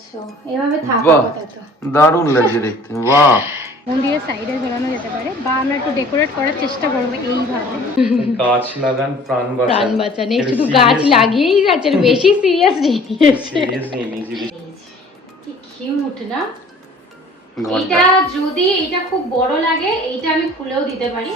বলছো, এভাবে থাকা বাহ কথা তো দারুণ লাগছে দেখতে। বাহ, মন্দিরের সাইডে ঝোলানো যেতে পারে, বা আমরা একটু ডেকোরেট করার চেষ্টা করবো এইভাবে। গাছ লাগান প্রাণ প্রাণ বাঁচান। বাঁচা নেই, শুধু গাছ লাগিয়েই যাচ্ছে, বেশি সিরিয়াস নিয়েছে। সিরিয়াস নিয়ে নিয়েছি। কি কিউট না? ঘন্টা এটা যদি এটা খুব বড় লাগে, এইটা আমি খুলেও দিতে পারি।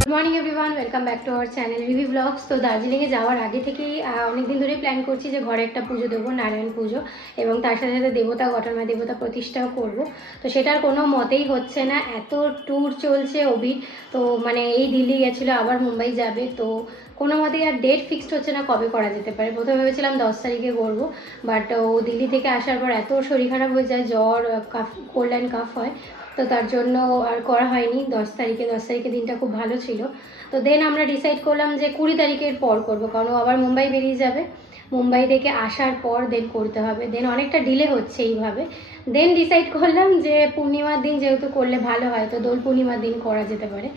Good morning everyone, welcome back to our channel Rivi vlogs. তো দার্জিলিংয়ে যাওয়ার আগে থেকেই অনেকদিন ধরেই প্ল্যান করছি যে ঘরে একটা পুজো দেবো, নারায়ণ পুজো, এবং তার সাথে সাথে দেবতা ঘটনা দেবতা প্রতিষ্ঠাও করব। তো সেটার কোনো মতেই হচ্ছে না, এত ট্যুর চলছে অভির। তো মানে এই দিল্লি গেছিলো, আবার মুম্বাই যাবে, তো কোনো মতেই আর ডেট ফিক্সড হচ্ছে না কবে করা যেতে পারে। প্রথমে ভেবেছিলাম 10 তারিখে করবো, বাট ও দিল্লি থেকে আসার পর এত শরীর খারাপ হয়ে যায়, জ্বর, কাফ, কোল্ড অ্যান্ড কাফ হয়, তো তার জন্য আর করা হয়নি। 10 তারিখে দিনটা খুব ভালো ছিল। তো দেন আমরা ডিসাইড করলাম যে 20 তারিখের পর করবো, কারণ ও আবার মুম্বাই বেরিয়ে যাবে, মুম্বাই থেকে আসার পর দেন করতে হবে। দেন অনেকটা ডিলে হচ্ছে এইভাবে। দেন ডিসাইড করলাম যে পূর্ণিমার দিন যেহেতু করলে ভালো হয়, তো দোল পূর্ণিমার দিন করা যেতে পারে।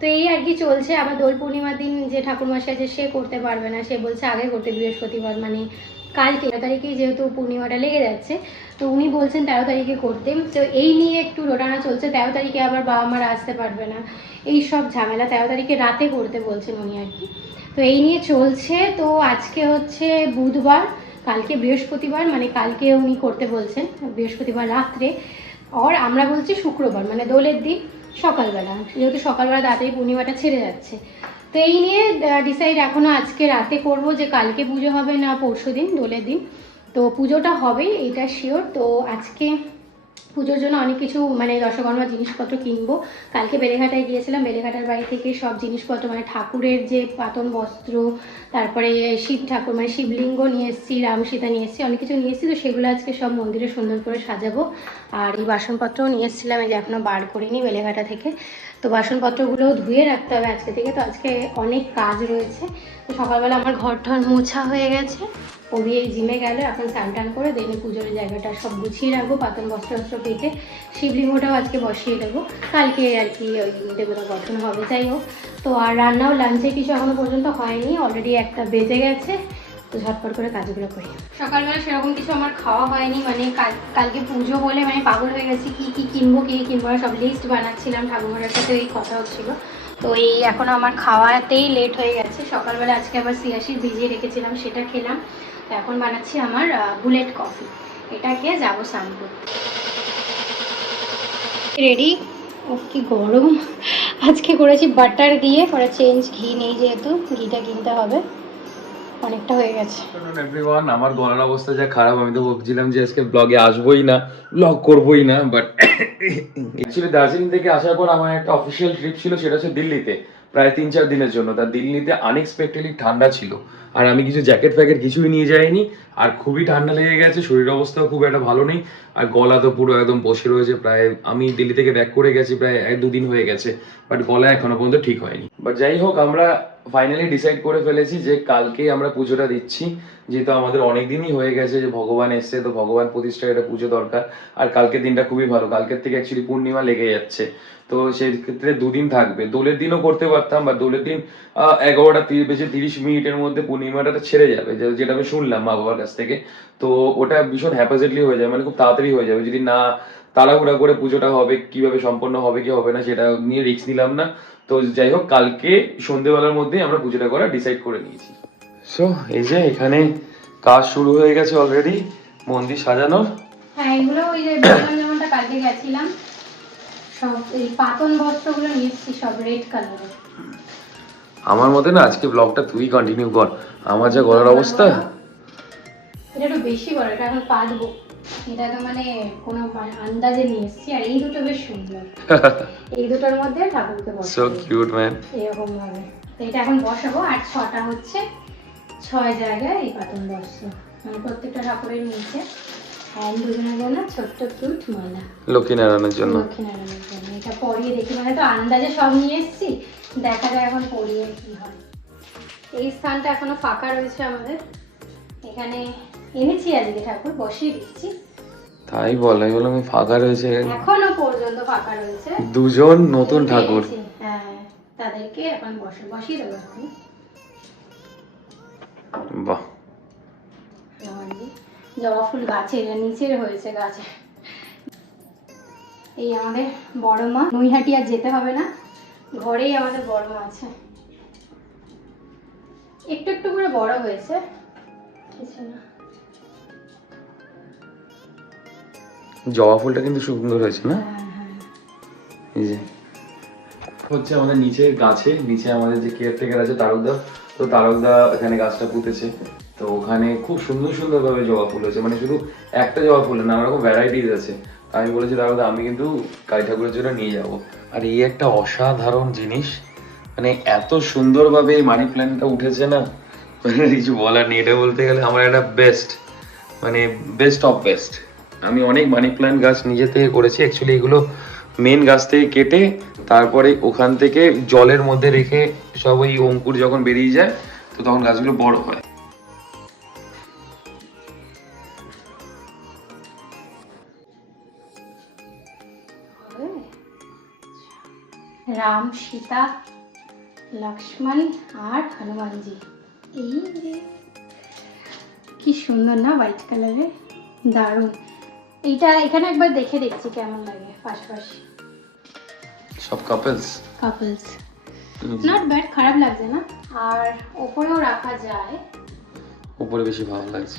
তো এই আর কি চলছে। আবার দোল পূর্ণিমার দিন যে ঠাকুরমশাই আছে সে করতে পারবে না, সে বলছে আগে করতে, বৃহস্পতিবার মানে কালকে 13 তারিখেই যেহেতু পূর্ণিমাটা লেগে যাচ্ছে, তো উনি বলছেন 13 তারিখে করতে। তো এই নিয়ে একটু রোটানা চলছে, 13 তারিখে আবার বাবা মারা আসতে পারবে না, এই সব ঝামেলা। 13 তারিখে রাতে করতে বলছেন উনি আর কি। তো এই নিয়ে চলছে। তো আজকে হচ্ছে বুধবার, কালকে বৃহস্পতিবার, মানে কালকে উনি করতে বলছেন বৃহস্পতিবার রাত্রে, আর আমরা বলছি শুক্রবার মানে দোলের দিন সকালবেলা, যেহেতু সকালবেলা তাড়াতাড়ি পূর্ণিমাটা ছেড়ে যাচ্ছে। তো এই নিয়ে ডিসাইড এখনও আজকে রাতে করব যে কালকে পুজো হবে না পরশু দিন দোলের দিন। তো পুজোটা হবেই, এটা শিওর। তো আজকে পুজোর জন্য অনেক কিছু মানে দশকর্মার জিনিসপত্র কিনবো। কালকে বেলেঘাটায় গিয়েছিলাম, বেলেঘাটার বাড়ি থেকে সব জিনিসপত্র মানে ঠাকুরের যে পাতন বস্ত্র, তারপরে শিব ঠাকুর মানে শিবলিঙ্গ নিয়ে এসেছি, রাম সীতা নিয়ে এসেছি, অনেক কিছু নিয়ে এসেছি। তো সেগুলো আজকে সব মন্দিরে সুন্দর করে সাজাবো। আর এই বাসনপত্রও নিয়ে এসেছিলাম, এই যে এখনও বার করিনি বেলেঘাটা থেকে। তো বাসনপত্রগুলোও ধুয়ে রাখতে হবে আজকে থেকে। তো আজকে অনেক কাজ রয়েছে। তো সকালবেলা আমার ঘর ঠর মোছা হয়ে গেছে, ওবি এই জিমে গেল, এখন স্নান টান করে দেন পুজোর জায়গাটা সব গুছিয়ে রাখবো, পাতন বস্ত্র পেতে শিবলিঙ্গটাও আজকে বসিয়ে দেবো, কালকে আর কি ওই দেবতা গঠন হবে। যাই হোক, তো আর রান্নাও লাঞ্চে কিছু এখনো পর্যন্ত হয়নি, অলরেডি 1টা বেজে গেছে। তো ঝটপট করে কাজগুলো করি। সকালবেলা সেরকম কিছু আমার খাওয়া হয়নি, মানে কালকে পুজো বলে মানে পাগল হয়ে গেছি, কী কী কিনবো না সব লিস্ট বানাচ্ছিলাম, ঠাকুমার সাথে এই কথা হচ্ছিলো। তো এই এখনও আমার খাওয়াতেই লেট হয়ে গেছে। সকালবেলা আজকে আবার সিয়াশির ভিজিয়ে রেখেছিলাম, সেটা খেলাম। তো এখন বানাচ্ছি আমার বুলেট কফি, এটা খেয়ে যাবো স্নান করতে। রেডি। ও কি গরম। আজকে করেছি বাটার দিয়ে, পরে চেঞ্জ ঘি নেই যেহেতু ঘিটা কিনতে হবে, অনেকটা হয়ে গেছে। এভরিওয়ান, আমার গলার অবস্থা যা খারাপ, আমি তো ভাবছিলাম যে আজকে ব্লগে আসবোই না, ব্লগ করবোই না, বাট অ্যাকচুয়ালি দার্জিলিং থেকে আসার পর আমার একটা অফিসিয়াল ট্রিপ ছিল, সেটা হচ্ছে দিল্লিতে, প্রায় 3-4 দিনের জন্য। তা দিল্লিতে আনএক্সপেক্টেডলি ঠান্ডা ছিল, আর আমি কিছু জ্যাকেট ফ্যাকেট কিছুই নিয়ে যাইনি, আর খুবই ঠান্ডা লেগে গেছে, শরীর অবস্থাও খুব একটা ভালো নেই, আর গলা তো পুরো একদম বসে রয়েছে। প্রায় আমি দিল্লি থেকে ব্যাক করে গেছি, প্রায় 1-2 দিন হয়ে গেছে, বাট গলা এখনো পর্যন্ত ঠিক হয়নি। বাট যাই হোক, আমরা ফাইনালি ডিসাইড করে ফেলেছি যে কালকেই আমরা পুজোটা দিচ্ছি, যেহেতু আমাদের অনেক দিনই হয়ে গেছে যে ভগবান এসছে, তো ভগবান প্রতিষ্ঠায় এটা পুজো দরকার। আর কালকের দিনটা খুবই ভালো, কালকের থেকে অ্যাকচুয়ালি পূর্ণিমা লেগে যাচ্ছে, তো সেই ক্ষেত্রে 2 দিন থাকবে। দোলের দিনও করতে পারতাম, বা দোলের দিন 11টা 30 মিনিটের মধ্যে পূর্ণিমাটা ছেড়ে যাবে, যেটা আমি শুনলাম মা বাবার কাছ থেকে। তো ওটা ভীষণ হ্যাপাজেটলি হয়ে যাবে, মানে খুব তাড়াতাড়ি হয়ে যাবে। যদি না তাড়াহুড়া করে পুজোটা হবে, কিভাবে সম্পন্ন হবে কি হবে না সেটা নিয়ে রিস্ক নিলাম না। তো যাই হোক, কালকে সন্ধ্যেবেলার মধ্যেই আমরা পুজোটা করা ডিসাইড করে নিয়েছি। সো এই যে এখানে কাজ শুরু হয়ে গেছে অলরেডি মন্দির সাজানোর। হ্যাঁ, এগুলো ওই যে বললাম যেমনটা কালকে গেছিলাম, সব এই পাতন বস্ত্রগুলো নিয়ে এসেছি, সব রেড কালারের। আমার মতে না আজকে ব্লগটা তুই কন্টিনিউ কর, আমার যা গলার অবস্থা। এটা একটু বেশি বড়, এটা এখন পাতবো, এটা তো মানে কোনো আন্দাজে নিয়ে এসেছি। আর এই দুটো বেশ সুন্দর, এই দুটোর মধ্যে ঠাকুরকে বসাবো, সো কিউট ম্যান, এরকম ভাবে। তো এটা এখন বসাবো, আর 6টা হচ্ছে 6 জায়গায় এই পাতন বস্ত্র, মানে প্রত্যেকটা ঠাকুরের নিচে। আর দুজনের জন্য ছোট্ট কিউট মালা, লক্ষ্মীনারায়ণের জন্য। লক্ষ্মীনারায়ণের জন্য। এটা পরিয়ে দেখি, মানে তো আন্দাজে সব নিয়ে এসেছি, দেখা যায় এখন পরিয়ে কি হয়। এই স্থানটা এখনো ফাঁকা রয়েছে আমাদের, এখানে এনেছি আজকে ঠাকুর, বসিয়ে দিচ্ছি। তাই বল, আমি বললাম ফাঁকা রয়েছে, এখনো পর্যন্ত ফাঁকা রয়েছে। দুজন নতুন ঠাকুর, হ্যাঁ, তাদেরকে এখন বসিয়ে দেবো এখন। বাহ। জবা ফুল গাছের নিচের হয়েছে গাছে। এই আমাদের বড় মা, নৈহাটি আর যেতে হবে না, ঘরেই আমাদের বড় মা আছে। একটু একটু করে বড় হয়েছে, কিছু না। জবা ফুলটা কিন্তু সুন্দর হয়েছে না? হ্যাঁ। এই যে হচ্ছে আমাদের নিচের গাছে, নিচে আমাদের যে কেয়ারটেকার আছে তারকদা, তো তারকদা এখানে গাছটা পুঁতেছে। তো ওখানে খুব সুন্দর সুন্দর ভাবে জবা ফুল হয়েছে, মানে শুধু একটা জবা ফুল না, নানা রকম ভ্যারাইটিস আছে। আমি বলেছি তারকদা আমি কিন্তু কালী ঠাকুরের জন্য নিয়ে যাব। আর এই একটা অসাধারণ জিনিস, মানে এত সুন্দরভাবে এই মানি প্ল্যান্টটা উঠেছে না, মানে কিছু বলার নেই। এটা বলতে গেলে আমার একটা বেস্ট, মানে বেস্ট অফ বেস্ট। আমি অনেক মানি প্ল্যান্ট গাছ নিজে থেকে করেছি। অ্যাকচুয়ালি এগুলো মেন গাছ থেকে কেটে তারপরে ওখান থেকে জলের মধ্যে রেখে সব ওই অঙ্কুর যখন বেরিয়ে যায় তো তখন গাছগুলো বড় হয়। রাম, সীতা, লক্ষ্মণ আর হনুমানজি। এই যে কি সুন্দর না, হোয়াইট কালারের, দারুণ। এইটা এখানে একবার দেখে দেখছি কেমন লাগে পাশাপাশি। সব কাপলস নট ব্যাড, খারাপ লাগছে না। আর ওপরেও রাখা যায়, উপরে বেশি ভালো লাগছে,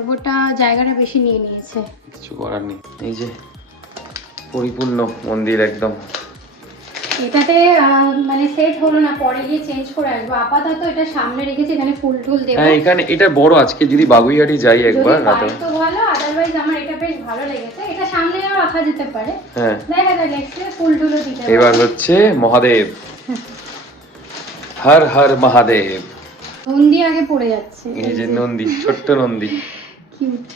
ওপরটা জায়গাটা বেশি নিয়ে নিয়েছে, কিছু করার নেই। এই যে পরিপূর্ণ মন্দির একদম। এটাতে মানে সেট হলো না, পরে গিয়ে চেঞ্জ করে আসবো। আপাতত এটা সামনে রেখেছি, এখানে ফুল টুল দেবো। হ্যাঁ এখানে এটা বড়, আজকে যদি বাগুইহাটি যাই একবার রাতে তো ভালো, আদারওয়াইজ আমার এটা বেশ ভালো লেগেছে। এটা সামনেও রাখা যেতে পারে, হ্যাঁ দেখা যাক নেক্সট ফুল টুলও দিতে হবে। এবার হচ্ছে মহাদেব, হর হর মহাদেব। নন্দী আগে পড়ে যাচ্ছে, এই যে নন্দী, ছোট্ট নন্দী, কিউট।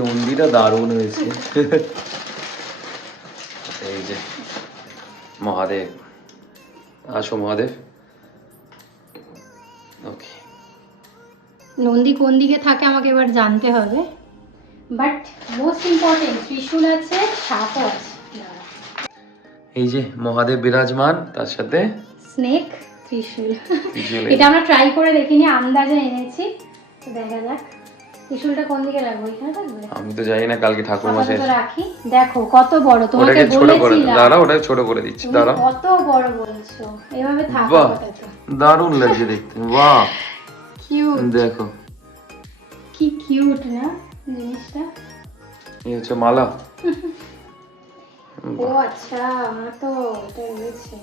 নন্দীটা দারুণ হয়েছে। এই যে মহাদেব, আসো মহাদেব। ওকে, নন্দী কোন দিকে থাকে আমাকে এবার জানতে হবে, বাট মোস্ট ইম্পর্টেন্ট ত্রিশূল আছে, সাপও আছে। এই যে মহাদেব বিরাজমান, তার সাথে স্নেক, ত্রিশূল। ত্রিশূল। এটা আমরা ট্রাই করে দেখিনি, আন্দাজে এনেছি, তো দেখা যাক ত্রিশূলটা কোন দিকে রাখবো। এখানে থাকবে? আমি তো জানি না, কালকে ঠাকুর মশাই আপাতত রাখি। দেখো কত বড়, তোমাকে ওটাকে ছোট করে বলেছিলাম। দাঁড়া, ওটাকে ছোট করে দিচ্ছি, তুমি দাঁড়া। কত বড় বলছো, এভাবে থাকো বাহ আপাতত। দারুণ লাগছে দেখতে, বাহ কিউট, দেখো কি কিউট না জিনিসটা। এই হচ্ছে মালা। ও আচ্ছা, আমার তো এটা রয়েছে।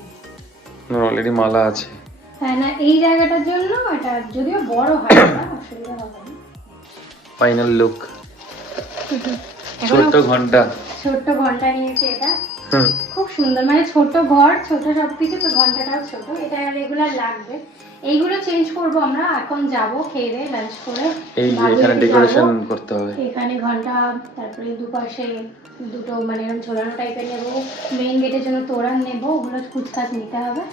অলরেডি মালা আছে। হ্যাঁ না, এই জায়গাটার জন্য এটা যদিও বড় হয় না, অসুবিধা হবে না। ফাইনাল লুক, এখনো ছোট্ট ঘন্টা। ছোট্ট ঘন্টা নিয়েছে এটা, হুম, খুব সুন্দর, মানে ছোট ঘর, ছোট সবকিছু, তো ঘন্টাটাও ছোট। এটা রেগুলার লাগবে। এইগুলো চেঞ্জ করব আমরা এখন, যাব খেয়ে দিয়ে লাঞ্চ করে। এই যে এখানে বাগুইহাটি ডেকোরেশন যাবো। করতে হবে। এখানে ঘন্টা, তারপরে দুপাশে দুটো মানে এরকম ঝোলানো টাইপের নেবো, মেইন গেটের জন্য তোরণ নেবো, ওগুলো কুচকাচ নিতে হবে।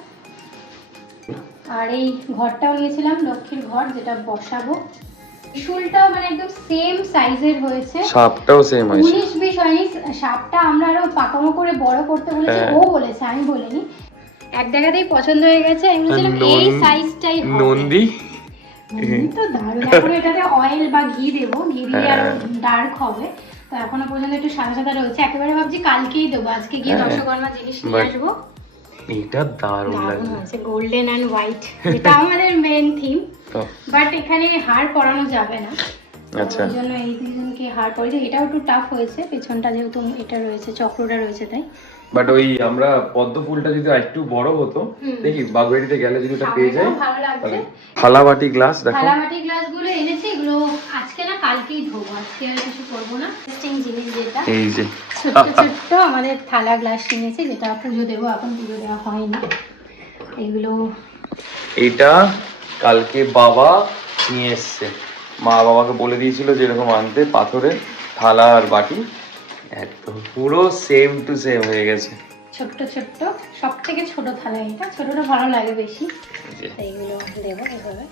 আর এই ঘরটাও নিয়েছিলাম, লক্ষ্মীর ঘর, যেটা বসাবো। ত্রিশূলটাও মানে একদম সেম সাইজের হয়েছে, সাপটাও সেম হয়েছে। 19-20 হয়নি। সাপটা আমরা আরো পাকামো করে বড় করতে বলেছি, হ্যাঁ। ও বলেছে, আমি বলিনি। এক জায়গাতেই পছন্দ হয়ে গেছে, আমি বলছিলাম এই সাইজটাই হবে। নন্দী নন্দী তো দারুণ। এখন এটাতে অয়েল বা ঘি দেবো, ঘি দিলে আরো হ্যাঁ। ডার্ক হবে। তো এখনো পর্যন্ত একটু সাদা সাদা রয়েছে, একেবারে ভাবছি কালকেই দেবো, আজকে গিয়ে হ্যাঁ। দশকর্মা জিনিস নিয়ে But আসবো। এটা দারুণ দারুণ লাগছে। হয়েছে, গোল্ডেন অ্যান্ড হোয়াইট, এটা আমাদের মেন থিম। তো বাট এখানে হার পরানো যাবে না, আচ্ছা। ওই জন্য এই দুজনকে হার পরিয়ে দিই। এটাও একটু টাফ হয়েছে, পেছনটা যেহেতু এটা রয়েছে, চক্রটা রয়েছে, তাই। বাট ওই আমরা পদ্ম ফুলটা যদি একটু বড় হতো, দেখি বাগুইহাটিতে গেলে যদি ওটা পেয়ে যাই। সামনেটাও ভালো লাগছে। থালা বাটি গ্লাস দেখো, থালাবাটি গ্লাসগুলো এনেছি, এগুলো আজকে না কালকেই ধোবো, আজকে আর কিছু করবো না। ইন্টারেস্টিং জিনিস যেটা, এই যে ছোট্ট ছোট্ট আমাদের থালা গ্লাস নিয়েছি, যেটা পুজো দেবো, এখন পুজো দেওয়া হয়নি। এগুলো এটা কালকে বাবা নিয়ে এসছে, মা বাবাকে বলে দিয়েছিল যে এরকম আনতে পাথরের থালা আর বাটি, একদম পুরো সেম টু সেম হয়ে গেছে। ছোট্ট ছোট্ট, সব থেকে ছোট থালা এটা, ছোটটা ভালো লাগে বেশি। এই যে, এইগুলো দেবো এভাবে।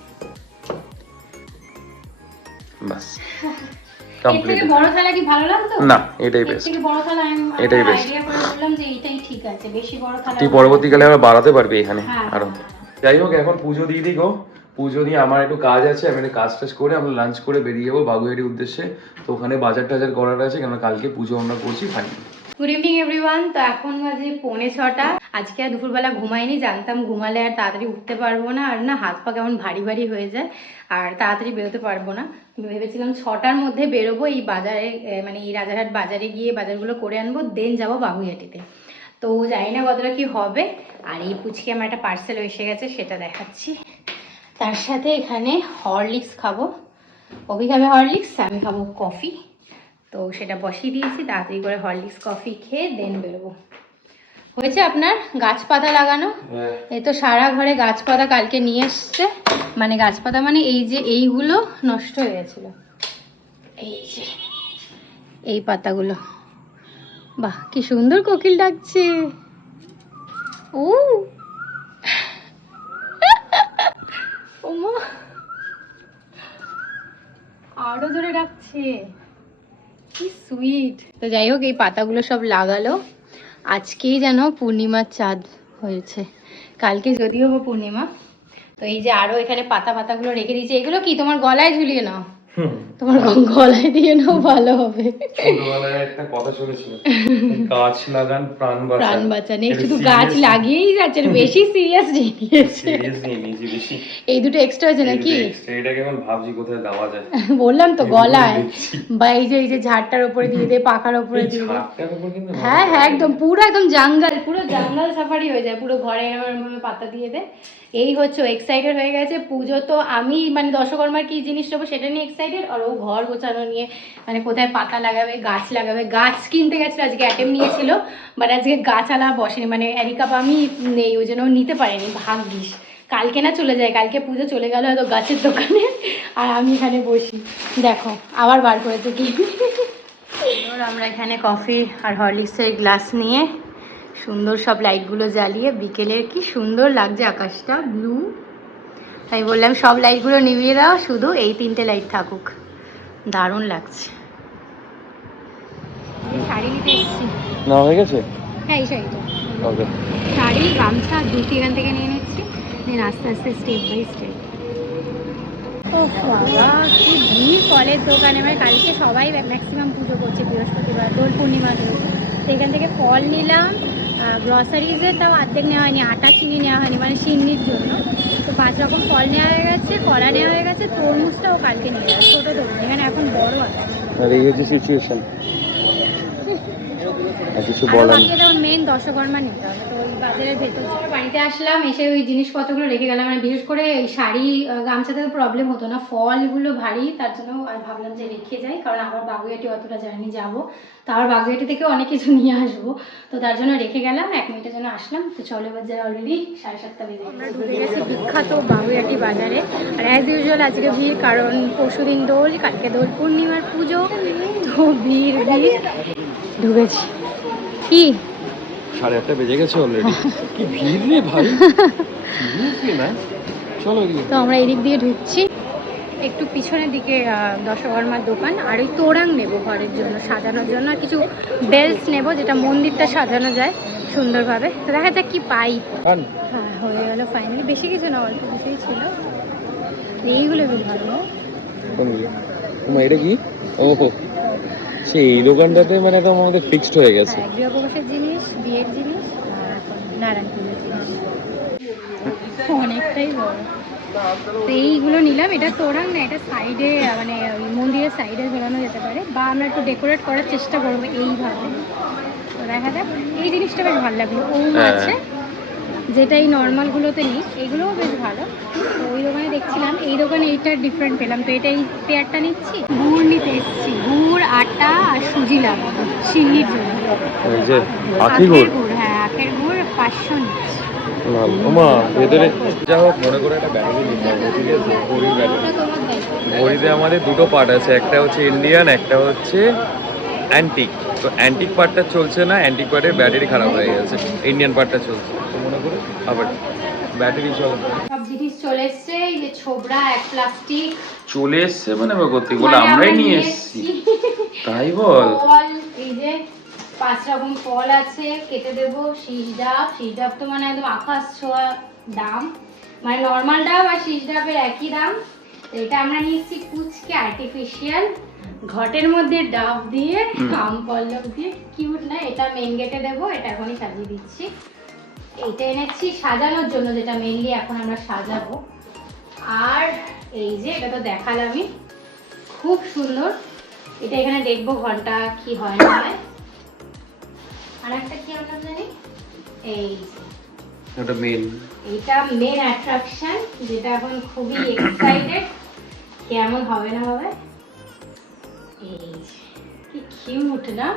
বাস এর কমপ্লিট। থেকে বড় থালা কি ভালো লাগতো? না এটাই এর বেস্ট। থেকে বড় থালা আমি এটাই best। আইডিয়া করে বললাম যে এইটাই ঠিক আছে, বেশি বড় থালা। তুই পরবর্তীকালে আবার বাড়াতে পারবি এখানে হ্যাঁ, আরো। হ্যাঁ। যাই হোক এখন পুজো দিয়ে দিই গো, পুজো নিয়ে আমার একটু কাজ আছে, আমি একটু কাজ টাজ করে আমরা লাঞ্চ করে বেরিয়ে যাবো বাগুইহাটির উদ্দেশ্যে। তো ওখানে বাজার টাজার করার আছে, কেন কালকে পুজো আমরা করছি ফাইনালি। Good evening everyone. তো এখন বাজে 6:45। আজকে আর দুপুরবেলা ঘুমাইনি, জানতাম ঘুমালে আর তাড়াতাড়ি উঠতে পারবো না, আর না হাত পা কেমন ভারী ভারী হয়ে যায়, আর তাড়াতাড়ি বেরোতে পারবো না। ভেবেছিলাম 6টার মধ্যে বেরোবো, এই বাজারে মানে এই রাজারহাট বাজারে গিয়ে বাজারগুলো করে আনবো, দেন যাবো বাগুইহাটিতে। তো জানি না কতটা কি হবে। আর এই পুচকে আমার একটা পার্সেল এসে গেছে, সেটা দেখাচ্ছি। তার সাথে এখানে হরলিক্স খাবো, অভি খাবে হরলিক্স, আমি খাবো কফি। তো সেটা বসিয়ে দিয়েছি, তাড়াতাড়ি করে হরলিক্স কফি খেয়ে দেন বেরোবো। হয়েছে আপনার গাছপাতা লাগানো? এই তো সারা ঘরে গাছপাতা কালকে নিয়ে এসছে, মানে গাছপাতা মানে এই যে এইগুলো নষ্ট হয়ে গেছিল, এই যে এই পাতাগুলো। বাহ কি সুন্দর কোকিল ডাকছে, ও ওমা আরো জোরে ডাকছে, কি সুইট। তো যাই হোক এই পাতাগুলো সব লাগালো। আজকেই যেন পূর্ণিমার চাঁদ হয়েছে, কালকে যদিও পূর্ণিমা। তো এই যে আরো এখানে পাতাগুলো রেখে দিয়েছি। এগুলো কি তোমার গলায় ঝুলিয়ে নাও, তোমার গলায় দিয়ে নাও, ভালো হবে। ছোটবেলায় একটা কথা শুনেছিল, গাছ লাগান প্রাণ বাঁচান। প্রাণ বাঁচান, এই শুধু গাছ লাগিয়েই যাচ্ছে, বেশি সিরিয়াস নিয়েছে। এই দুটো এক্সট্রা হয়েছে নাকি? এটাকে এখন ভাবছি কোথায় দেওয়া যায়। বললাম তো গলায়, বা এই যে ঝাড়টার উপরে দিয়ে দে, পাখার উপরে দিয়ে দে। হ্যাঁ হ্যাঁ একদম পুরো একদম জঙ্গল, পুরো জঙ্গল সাফারি হয়ে যায় পুরো ঘরে, এরকম পাতা দিয়ে দে। এই হচ্ছে এক্সাইটেড হয়ে গেছে। পুজো তো আমি মানে দশকর্মার কি জিনিস নেবো সেটা নিয়ে এক্সাইটেড, আর ও ঘর গোছানো নিয়ে, মানে কোথায় পাতা লাগাবে, গাছ লাগাবে। গাছ কিনতে গেছিলো, আজকে অ্যাটেম্প নিয়েছিল, বাট আজকে গাছালা বসেনি, মানে অ্যারিকাপ আমি নেই, ওই জন্য নিতে পারিনি। ভাগ্যিস কালকে না চলে যায়, কালকে পুজো চলে গেল হয়তো গাছের দোকানে, আর আমি এখানে বসি। দেখো আবার বার করেছে কি। আমরা এখানে কফি আর হরলিক্সের গ্লাস নিয়ে সুন্দর সব লাইটগুলো জ্বালিয়ে, বিকেলের কি সুন্দর লাগছে আকাশটা ব্লু। তাই বললাম সব লাইটগুলো নিভিয়ে দাও, শুধু এই 3টে লাইট থাকুক, দারুণ লাগছে। শাড়ি নিতে এসেছি না হয়ে গেছে। হ্যাঁ এই শাড়িটা, ওকে শাড়ি গামছা ধুতি এখান থেকে নিয়ে নিচ্ছি, দেন আস্তে আস্তে স্টেপ বাই স্টেপ। ও বাবা কি ভিড় ফলের দোকানে, মানে কালকে সবাই ম্যাক্সিমাম পুজো করছে, বৃহস্পতিবার দোল পূর্ণিমা দিন। তো এখান থেকে ফল নিলাম, গ্রসারিজের তাও অর্ধেক নেওয়া হয়নি, আটা চিনি নেওয়া হয়নি মানে সিন্নির জন্য। তো 5 রকম ফল নেওয়া হয়ে গেছে, কলা নেওয়া হয়ে গেছে, তরমুজটাও কালকে নিয়ে যাবে, ছোটো তরমুজ, এখানে এখন বড় আছে। আর এই হচ্ছে সিচুয়েশন, আর কিছু আর বলার বাকি যেমন মেন দশকর্মা নিতে হবে, তো ওই বাজারের ভেতর বাড়িতে আসলাম, এসে ওই জিনিসপত্রগুলো রেখে গেলাম। মানে বিশেষ করে এই শাড়ি গামছাতে তো প্রবলেম হতো না, ফলগুলো ভারী, তার জন্য আর ভাবলাম যে রেখে যাই, কারণ আবার বাগুইহাটি অতটা জার্নি যাবো, তো আবার বাগুইহাটি থেকে অনেক কিছু নিয়ে আসবো, তো তার জন্য রেখে গেলাম। 1 মিনিটের জন্য আসলাম। তো চলো এবার যাই, অলরেডি 7:30 বেজে আমরা ঢুকে গেছি বিখ্যাত বাগুইহাটি বাজারে। আর অ্যাজ ইউজুয়াল আজকে ভিড়, কারণ পরশুদিন দোল, কালকে দোল পূর্ণিমার পুজো, তো ভিড় ঢুকেছি। কি 8:30 বেজে গেছে অলরেডি, কি ভিড় রে ভাই। চলো তো আমরা এদিক দিয়ে ঢুকছি, একটু পিছনের দিকে দশকর্মার দোকান, আর ওই তোরাং নেব ঘরের জন্য সাজানোর জন্য, আর কিছু বেলস নেব, যেটা মন্দিরটা সাজানো যায় সুন্দরভাবে। তো দেখা যাক কি পাই। হ্যাঁ হয়ে গেল ফাইনালি, বেশি কিছু না, অল্প কিছুই ছিল। এইগুলো বেশ ভালো। এটা কি? ওহো সেই এই দোকানটাতে মানে একদম আমাদের ফিক্সড হয়ে গেছে। হ্যাঁ গৃহপ্রবেশের জিনিস, বিয়ের জিনিস, আর এখন নারায়ণ পুজোর জিনিস, অনেকটাই বড়। তো এইগুলো নিলাম। এটা তোরাং না, এটা সাইডে মানে ওই মন্দিরের সাইডে ঝোলানো যেতে পারে, বা আমরা একটু ডেকোরেট করার চেষ্টা করবো এইভাবে। তো দেখা যাক, এই জিনিসটা বেশ ভালো লাগলো। ওম আছে, যেটা এই নর্মালগুলোতে নেই, এগুলোও বেশ ভালো। তো ওই দোকানে দেখছিলাম, এই দোকানে এইটার ডিফারেন্ট পেলাম, তো এটা এই পেয়ারটা নিচ্ছি। গুড় নিতে এসেছি, গুড়, আটা আর সুজি লাগবে সিন্নির জন্য। আখের গুড়, হ্যাঁ আখের গুড় 500 নিচ্ছি। যা হোক মনে করে একটা ব্যাটারি নিতে হবে, ঠিক আছে? ঘড়ির ব্যাটারি। ঘড়িতে আমাদের দুটো পার্ট আছে, একটা হচ্ছে ইন্ডিয়ান, একটা হচ্ছে অ্যান্টিক। তো অ্যান্টিক পার্টটা চলছে না, অ্যান্টিক পার্টের ব্যাটারি খারাপ হয়ে গেছে, ইন্ডিয়ান পার্টটা চলছে। তো মনে করে আবার ব্যাটারি চলে, সব জিনিস চলে এসছে। এই যে ছোবড়া, এক প্লাস্টিক চলে এসছে, মানে করতে বলে আমরাই নিয়ে এসেছি, তাই বল। ফল, এই যে 5 রকম ফল আছে, কেটে দেবো। শীষ ডাব তো মানে একদম আকাশ ছোঁয়া দাম। মানে নর্মাল ডাব আর শীষ ডাবের একই দাম। তো এটা আমরা নিচ্ছি কুচকে আর্টিফিশিয়াল, ঘটের মধ্যে ডাব দিয়ে আম পল্লব দিয়ে, কিউট না? এটা মেন গেটে দেবো, এটা এখনই সাজিয়ে দিচ্ছি। এইটা এনেছি সাজানোর জন্য, যেটা মেনলি এখন আমরা সাজাবো। আর এই যে এটা তো দেখালামই, খুব সুন্দর। এটা এখানে দেখবো ঘন্টা কি হয় না হয়। আর একটা কি আমরা জানি, এই ওটা মেন, এটা মেন অ্যাট্রাকশন, যেটা এখন খুবই এক্সাইটেড কেমন হবে না হবে। এই কি কিউট না?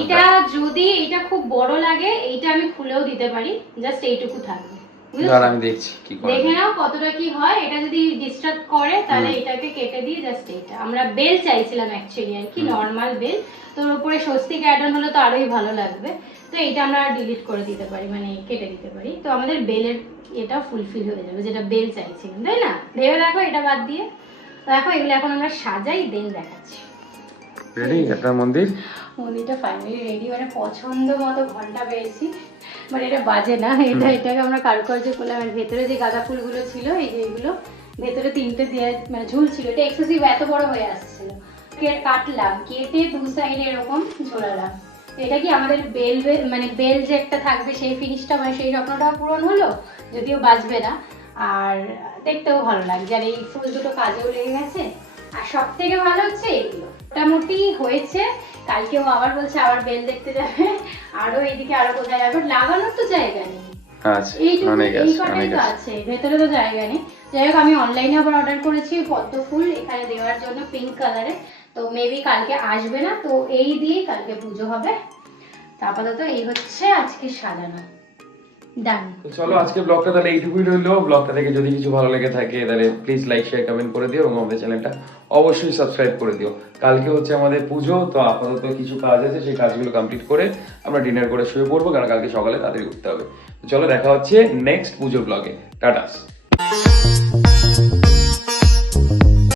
এটা যদি এটা খুব বড় লাগে, এইটা আমি খুলেও দিতে পারি, জাস্ট এইটুকু থাকবে। আমি দেখছি কি করে, দেখে নাও কতটা কি হয়। এটা যদি ডিস্টার্ব করে তাহলে এটাকে কেটে দিয়ে জাস্ট এটা আমরা বেল চাইছিলাম অ্যাকচুয়ালি আর কি, নর্মাল বেল। তোর উপরে স্বস্তিক অ্যাড অন হলে তো আরোই ভালো লাগবে। তো এইটা আমরা ডিলিট করে দিতে পারি, মানে কেটে দিতে পারি। তো আমাদের বেলের এটা ফুলফিল হয়ে যাবে, যেটা বেল চাইছিলাম, তাই না? ভেবে দেখো এটা বাদ দিয়ে। তো দেখো এগুলো এখন আমরা সাজাই, দেন দেখাচ্ছি। রেডি আপনার মন্দির? মন্দিরটা ফাইনালি রেডি, মানে পছন্দ মতো ঘন্টা পেয়েছি। মানে এটা বাজে না, এটাকে আমরা কারুকার্য করলাম। আর ভেতরে যে গাঁদা ফুলগুলো ছিল, এই যে এগুলো ভেতরে 3টে দিয়ে মানে ঝুল ছিল, এটা এক্সেসিভ এত বড় হয়ে আসছিল। কাটলাম, কেটে 2 সাইডে এরকম ঝোলালাম। এটা কি আমাদের বেল মানে বেল যে একটা থাকবে সেই ফিনিশটা, মানে সেই স্বপ্নটা পূরণ হলো, যদিও বাজবে না। আর দেখতেও ভালো লাগছে, আর এই ফুল দুটো কাজেও লেগে গেছে। আর সব থেকে ভালো হচ্ছে এগুলো মোটামুটি হয়েছে। কালকেও আবার বলছে আবার বেল দেখতে যাবে, আরো এইদিকে আরো কোথায় যাবে, লাগানোর তো জায়গা নেই। আচ্ছা, এইটুকু অনেক এই আছে, কটাই অনেক তো আছে। আছে, ভেতরে তো জায়গা নেই। যাই হোক, আমি অনলাইনে আবার অর্ডার করেছি পদ্ম ফুল এখানে দেওয়ার জন্য, পিঙ্ক কালারে। তো মেবি কালকে আসবে না, তো এই দিয়েই কালকে পুজো হবে। তো আপাতত এই হচ্ছে আজকে সাজানো, ডান। তো চলো আজকে ব্লগটা তাহলে এইটুকুই রইলো। ব্লগটা থেকে যদি কিছু ভালো লেগে থাকে তাহলে প্লিজ লাইক শেয়ার কমেন্ট করে দিও, এবং আমাদের চ্যানেলটা অবশ্যই সাবস্ক্রাইব করে দিও। কালকে হচ্ছে আমাদের পুজো, তো আপাতত কিছু কাজ আছে, সেই কাজগুলো কমপ্লিট করে আমরা ডিনার করে শুয়ে পড়বো, কারণ কালকে সকালে তাড়াতাড়ি উঠতে হবে। তো চলো দেখা হচ্ছে নেক্সট পুজো ব্লগে। টাটা।